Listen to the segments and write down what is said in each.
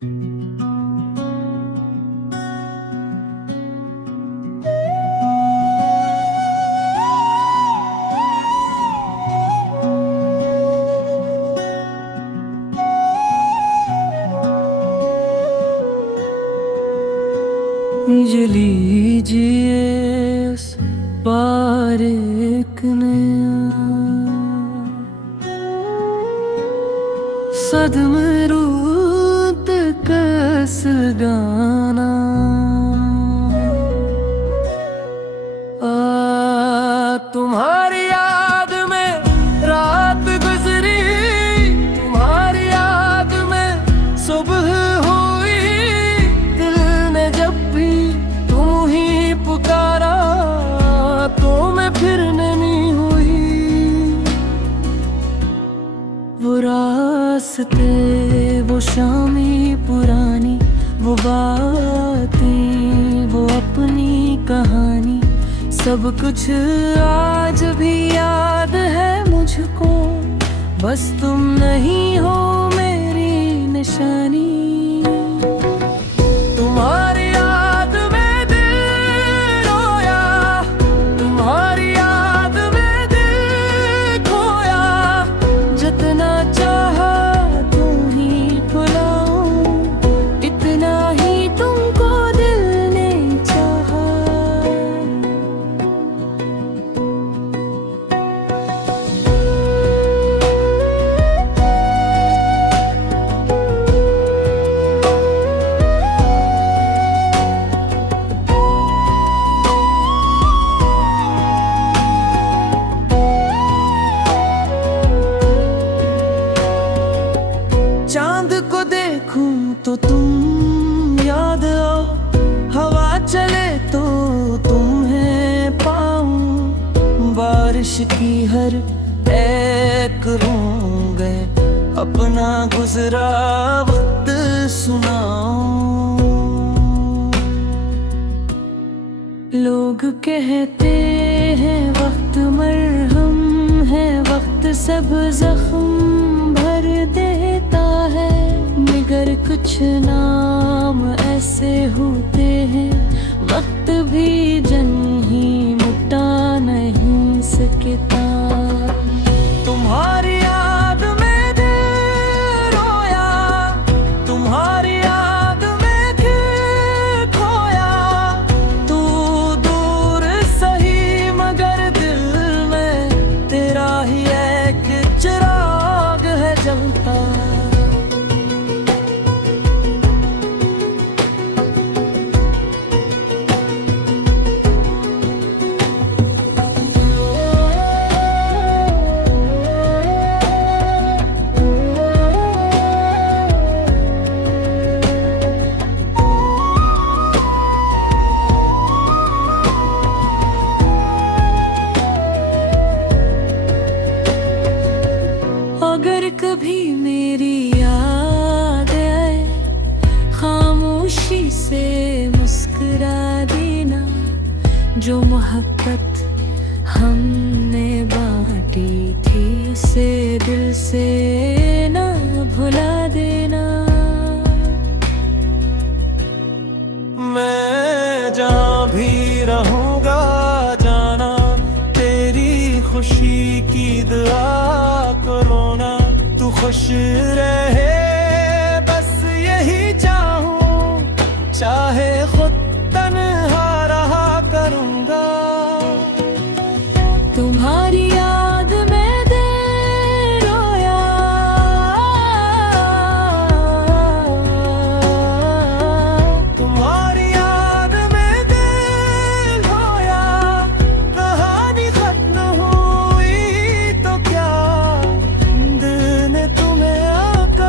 ये लीजिए उस पार एक नया सदमे रूत कस गाना तुम्हारी याद में रात गुजरी, तुम्हारी याद में सुबह हुई। दिल ने जब भी तुम ही पुकारा तो मैं फिर नहीं हुई। वो रास्ते, वो शामी पुरानी, वो बातें, वो अपनी कहानी, सब कुछ आज भी याद है मुझको। बस तुम नहीं हो मेरी निशानी। तुम्हारी याद में दिल रोया, तुम्हारी याद में दिल खोया। जितना चाहा तुम ही भुलाऊं, इतना ही तुमको दिल ने चाहा। चांद को देखूं तो तुम याद आओ, हवा चले तो तुम्हें पाऊं। बारिश की हर एक बूंद गए अपना गुजरा वक्त सुनाऊं। लोग कहते हैं वक्त मरहम है, वक्त सब जख्म भर देता है। मगर कुछ नाम ऐसे होते हैं वक्त भी जन ही मिटा नहीं सकता। तुम्हारी याद में दिल रोया, तुम्हारी याद में दिल खोया। तू दूर सही मगर दिल में तेरा ही एक चिराग है जलता। अगर कभी मेरी याद आए, खामोशी से मुस्कुरा देना। जो मोहब्बत हमने बांटी थी उसे दिल से ना भुला देना। मैं जहाँ भी रहूँगा जाना, तेरी खुशी की दुआ करो ना। तू खुश रहे बस यही चाहूं, चाहे खुद तन्हा रहा करूँगा। तुम्हारी याद में दिल रोया, तुम्हारी याद में दिल खोया। कहानी खत्म हुई तो क्या, दिल ने तुम्हें आकर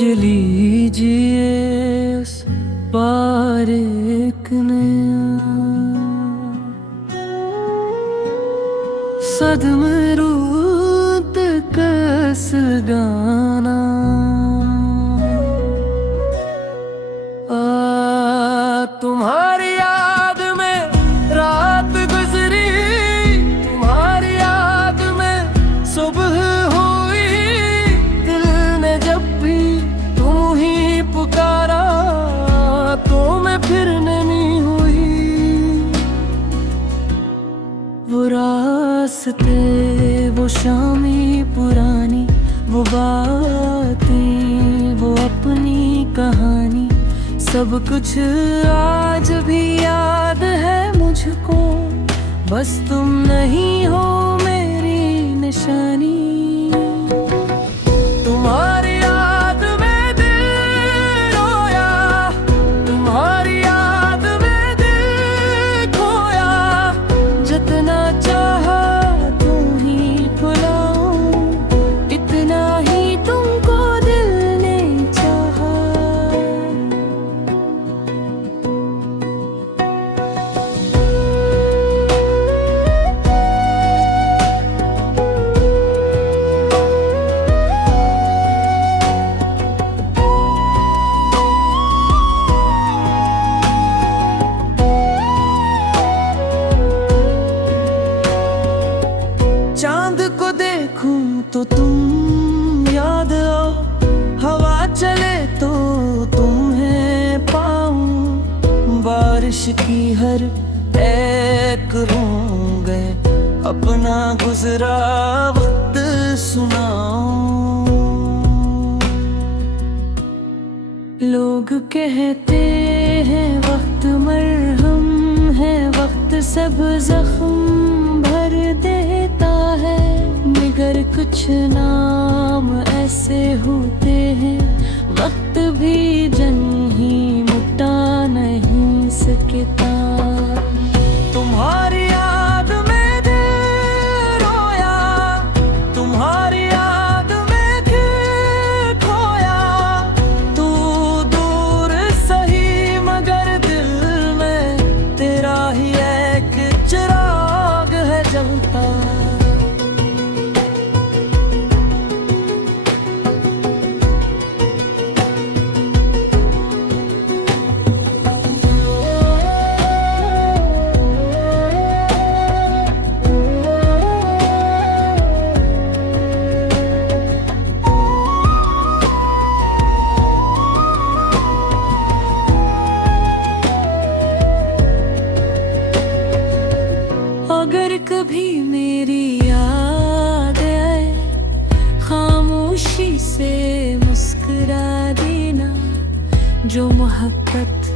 ये लीजिए उस पार एक नया सदमे रूत कस गाना तुम्हारी याद में रात गुजरी, तुम्हारी याद में सुबह हुई। दिल ने जब भी तुम ही पुकारा तो मैं फिर नहीं हुई। वो रास्ते, वो शामें पुरानी, वो बातें, वो अपनी कहानी, सब कुछ आज भी याद है मुझको। बस तुम नहीं हो मेरी निशानी। तुम्हारी याद में दिल रोया, तुम्हारी याद में दिल खोया। जितना चाहा तुम ही भुलाऊं, इतना ही तुमको दिल ने चाहा। चांद को देखूं तो तुम याद आओ, हवा चले तो तुम्हें पाऊं। बारिश की हर एक रूं गए, अपना गुजरा वक्त सुनाऊं। लोग कहते हैं वक्त मरहम है, वक्त सब जख्म भर देता है। मगर कुछ नाम ऐसे होते हैं, वक्त भी जन ही मिटा नहीं सकता। तुम्हारी याद में दिल रोया, तुम्हारी याद में दिल खोया। तू दूर सही मगर दिल में तेरा ही एक चिराग है जलता। अगर कभी मेरी याद आए, खामोशी से मुस्कुरा देना। जो मोहब्बत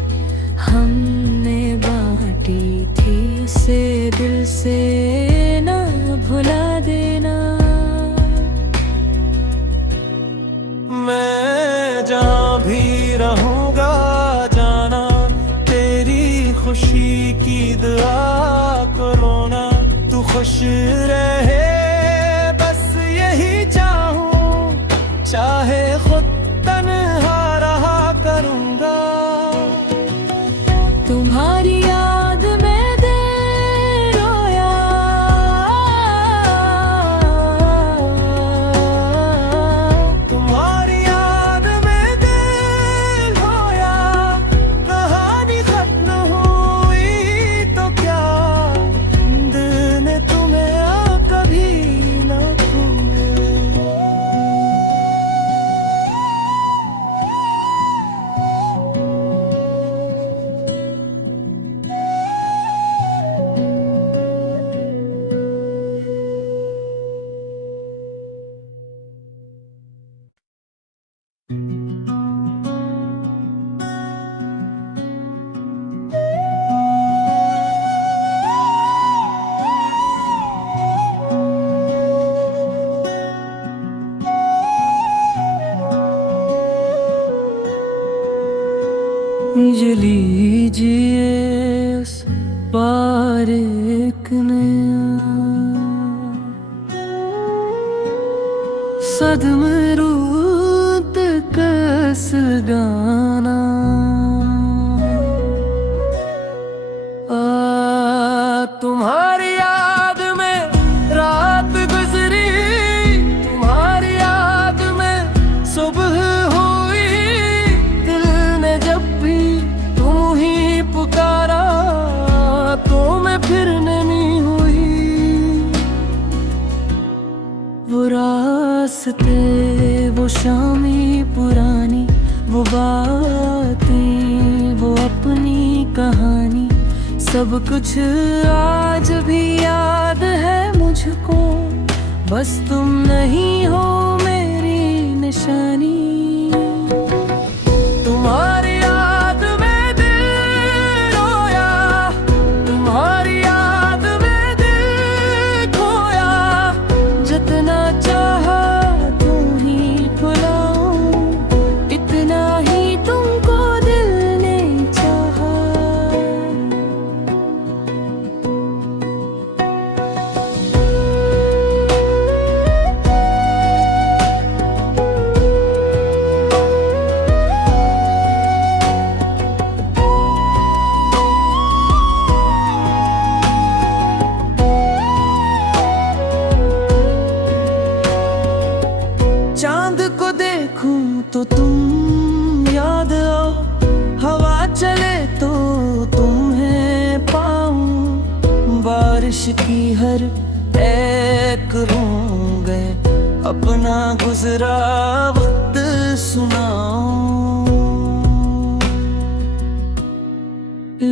हमने बांटी थी उसे दिल से ना भुला देना। मैं जहाँ भी रहूँगा जाना, तेरी खुशी की दुआ करो ना। तू खुश रहे बस यही चाहूं, चाहे खुद तन्हा रहा करूँगा। तुम्हारी याद में दिल रोया, तुम्हारी याद में दिल खोया। कहानी खत्म हुई तो क्या, दिल ने तुम्हें कभी ना खोया। ये लीजिए उस पार एक नया सदमे रूत का असल गाना। तुम्हारी याद में रात गुजरी, तुम्हारी याद में सुबह हुई। दिल ने जब भी तुम ही पुकारा तो मैं फिर नहीं हुई। वो रास्ते, वो शामें पुरानी, वो बातें, वो अपनी कहानी, सब कुछ आज भी याद है मुझको। बस तुम नहीं हो मेरी निशानी। तुम्हारी याद में दिल रोया, तुम्हारी याद में दिल खोया। जितना चाहा तुम ही भुलाऊं, इतना ही तुमको दिल ने चाहा। चांद को देखूं तो तुम याद आओ, हवा चले तो तुम्हें पाऊं। बारिश की हर एक बूंद गए, अपना गुजरा वक्त सुनाऊं।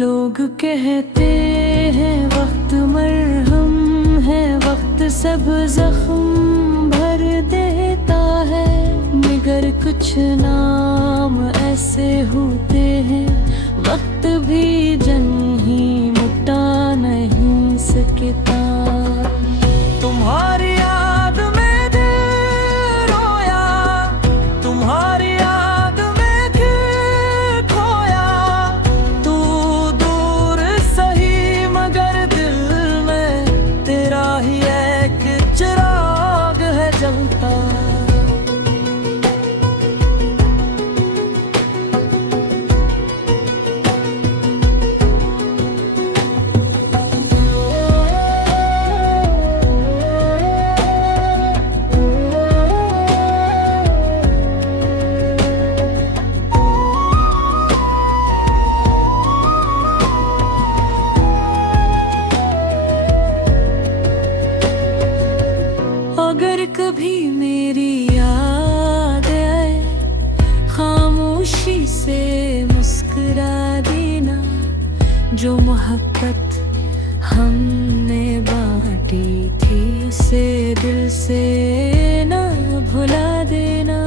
लोग कहते हैं वक्त मरहम है, वक्त सब जख्म भर देता है। मगर कुछ नाम ऐसे होते हैं, वक्त भी जन ही मिटा नहीं सकता। तुम्हारी याद में दिल रोया, तुम्हारी याद में दिल खोया। तू दूर सही मगर दिल में तेरा ही एक चिराग है जलता। अगर कभी मेरी याद आए, खामोशी से मुस्कुरा देना। जो मोहब्बत हमने बांटी थी उसे दिल से ना भुला देना।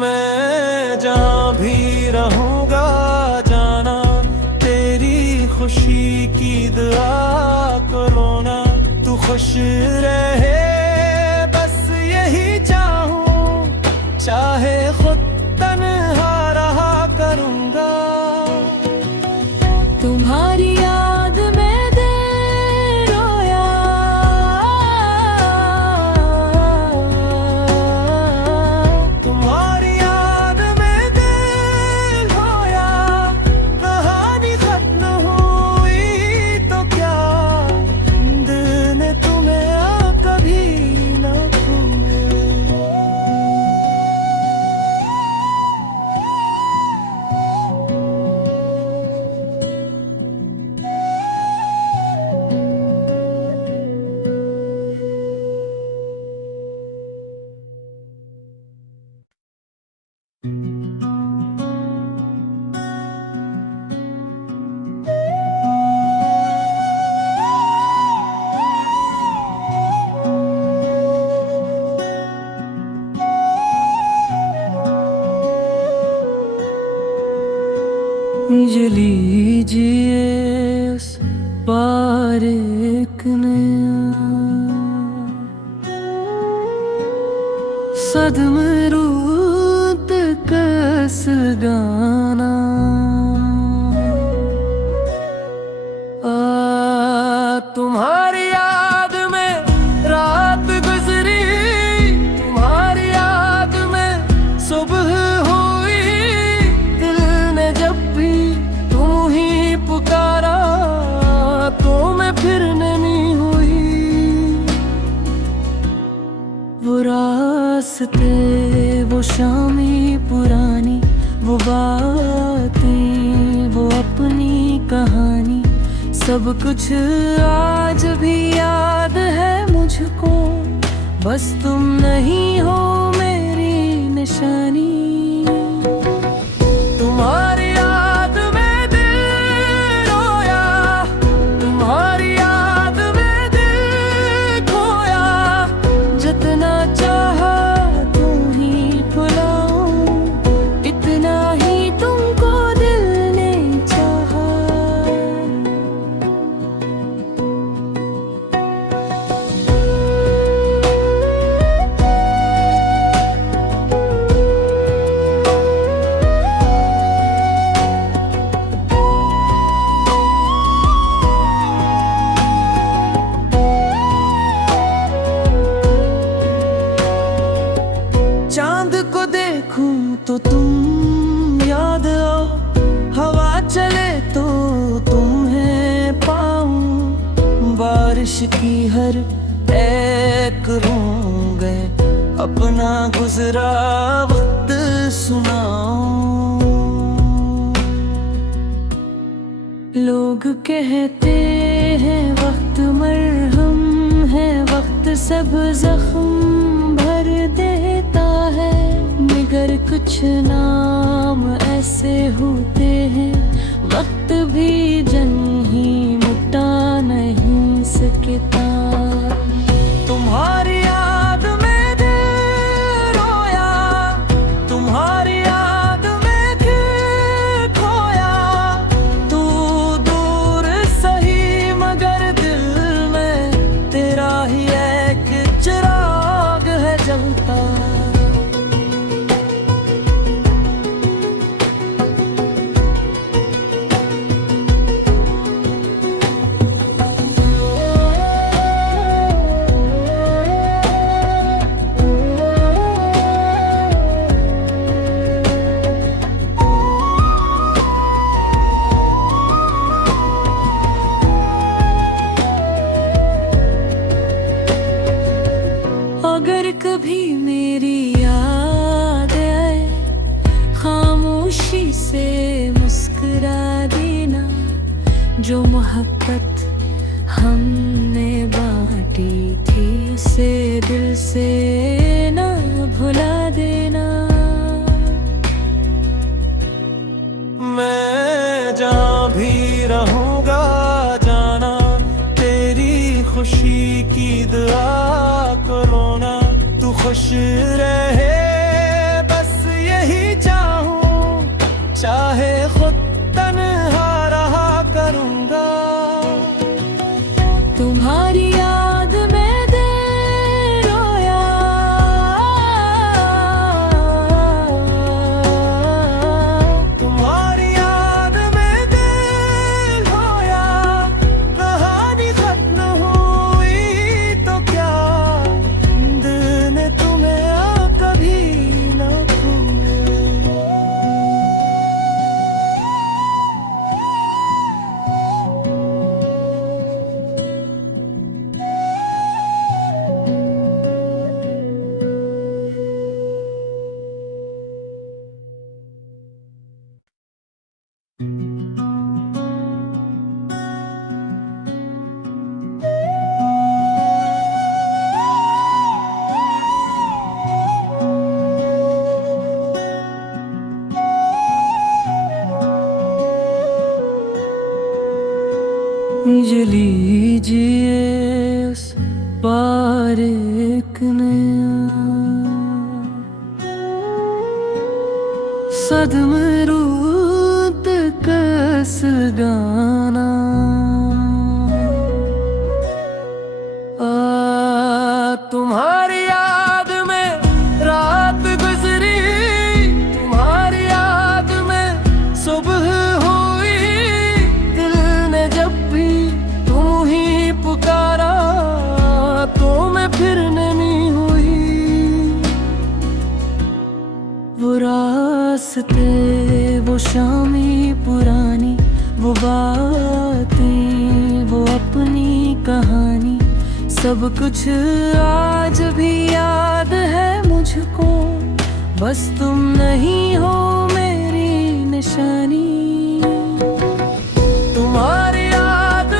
मैं जहाँ भी रहूँगा जाना, तेरी खुशी की दुआ करो ना। तू खुश रहे बस यही चाहूं, चाहे खुद तन्हा रहा करूँगा। तुम्हारी याद में दिल रोया, तुम्हारी याद में दिल खोया। कहानी खत्म हुई तो क्या, दिल ने तुम्हें कभी न खोया। जी लीजिए उस पार एक नया सदमे रूत कस गाना। तुम्हारी याद में रात गुजरी, तुम्हारी सब कुछ आज भी याद है मुझको, बस तुम नहीं हो मेरी निशानी। तुम्हारी याद में दिल रोया, तुम्हारी याद में दिल खोया, जितना चाहा तुम ही भुलाऊं, इतना ही तुमको दिल ने चाहा। चांद को देखूं तो तुम याद आओ, हवा चले तो तुम्हें पाऊं, बारिश की हर एक गए अपना गुजरा वक्त सुनाऊं। लोग कहते हैं वक्त मरहम है, वक्त सब जख्म भर देता है, मगर कुछ नाम ऐसे होते हैं वक्त भी जन ही मिटा नहीं सकता। तुम्हारी याद में दिल रोया, तुम्हारी याद में दिल खोया, तू दूर सही मगर दिल में तेरा ही एक चिराग है जलता। अगर कभी मेरी याद आए, खामोशी से मुस्कुरा देना, जो मोहब्बत हमने बांटी थी उसे दिल से ना भुला देना। मैं जहाँ भी रहूँगा जाना, तेरी खुशी की दुआ करो ना, तू खुश रहे बस यही चाहूं, चाहे खुद तन्हा रहा करूँगा। तुम्हारी याद में दिल रोया, तुम्हारी याद में दिल खोया, कहानी खत्म हुई तो क्या, दिल ने तुम्हें कभी न भूले। ये लीजिए उस पार एक नया सदमे रूत कस गाना, तुम्हारी याद में रात गुजरी, तुम्हारी याद में सुबह हुई, दिल ने जब भी तुम ही पुकारा तो मैं फिर नहीं हुई। वो रास्ते, वो शामें पुरानी, वो बातें, वो अपनी कहानी, सब कुछ आज भी याद है मुझको, बस तुम नहीं हो मेरी निशानी। तुम्हारी याद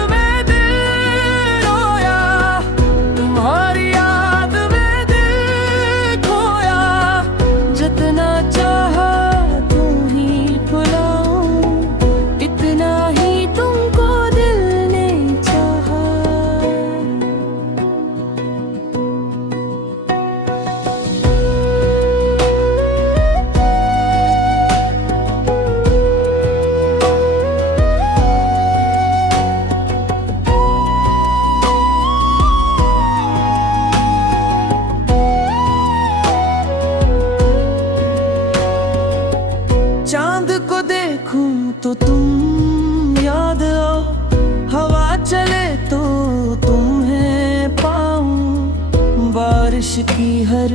की हर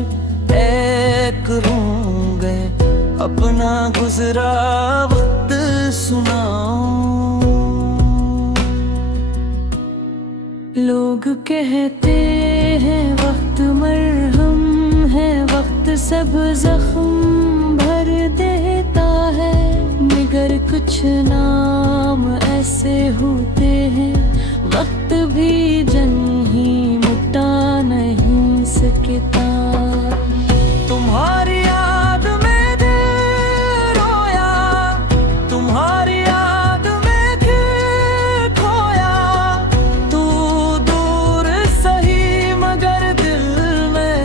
एक रूंगे अपना गुजरा वक्त सुनाऊं। लोग कहते हैं वक्त मरहम है, वक्त सब जख्म भर देता है, मगर कुछ नाम ऐसे होते हैं वक्त भी जन ही मिटा नहीं सकता। तुम्हारी याद में दिल रोया, तुम्हारी याद में दिल खोया, तू दूर सही मगर दिल में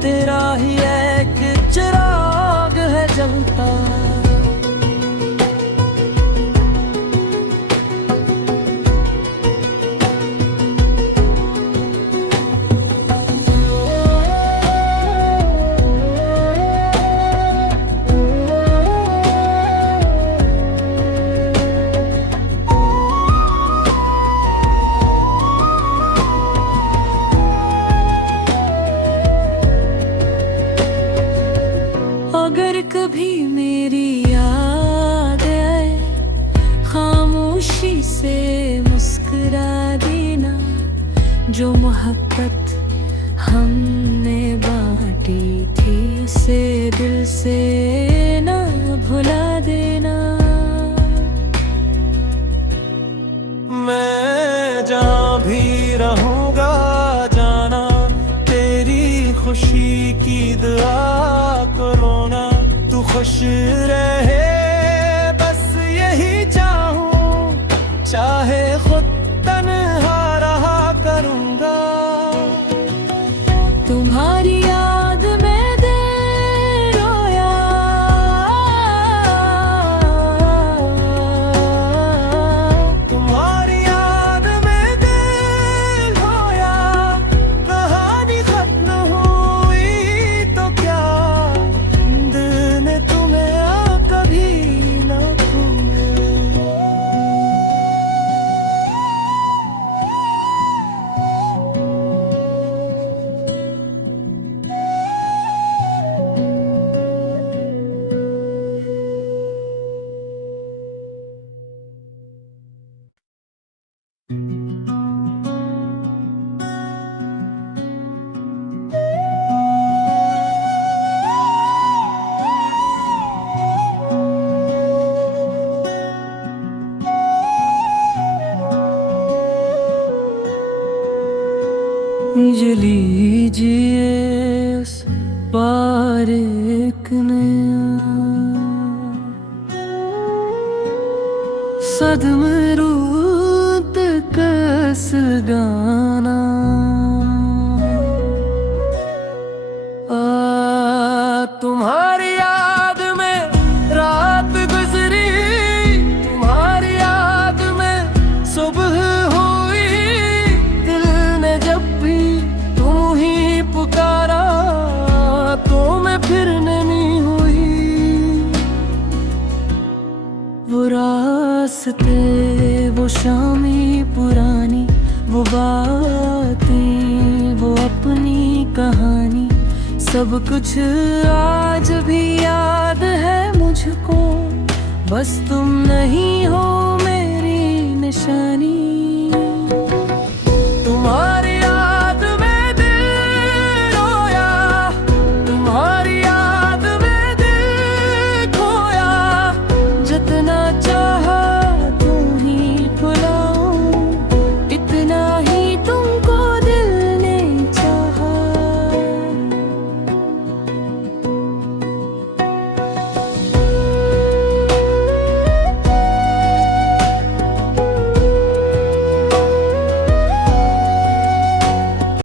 तेरा ही एक चिराग है जलता। अगर कभी मेरी याद आए, खामोशी से मुस्कुरा देना, जो मोहब्बत हमने बांटी थी उसे दिल से ना भुला देना। मैं जहाँ भी रहूँगा जाना, तेरी खुशी की दुआ करो ना, तू खुश रहे बस यही चाहूं, चाहे खुद तन्हा रहा करूंगा। तुम्हारी याद में दिल रोया, तुम्हारी याद में दिल रोया, कहानी खत्म हुई तो क्या, दिल ने तुम्हें कभी ना भूले। ये लीजिए उस पार एक नया सदमे रूत कस गाना। तुम्हारी याद में रात गुजरी, तुम्हारी याद में सुबह हुई, दिल ने जब भी तुम ही पुकारा तो मैं फिर नहीं हुई। वो रास्ते, वो शामें पुरानी, वो बातें, वो अपनी कहानी, सब कुछ आज भी याद है मुझको, बस तुम नहीं हो मेरी निशानी।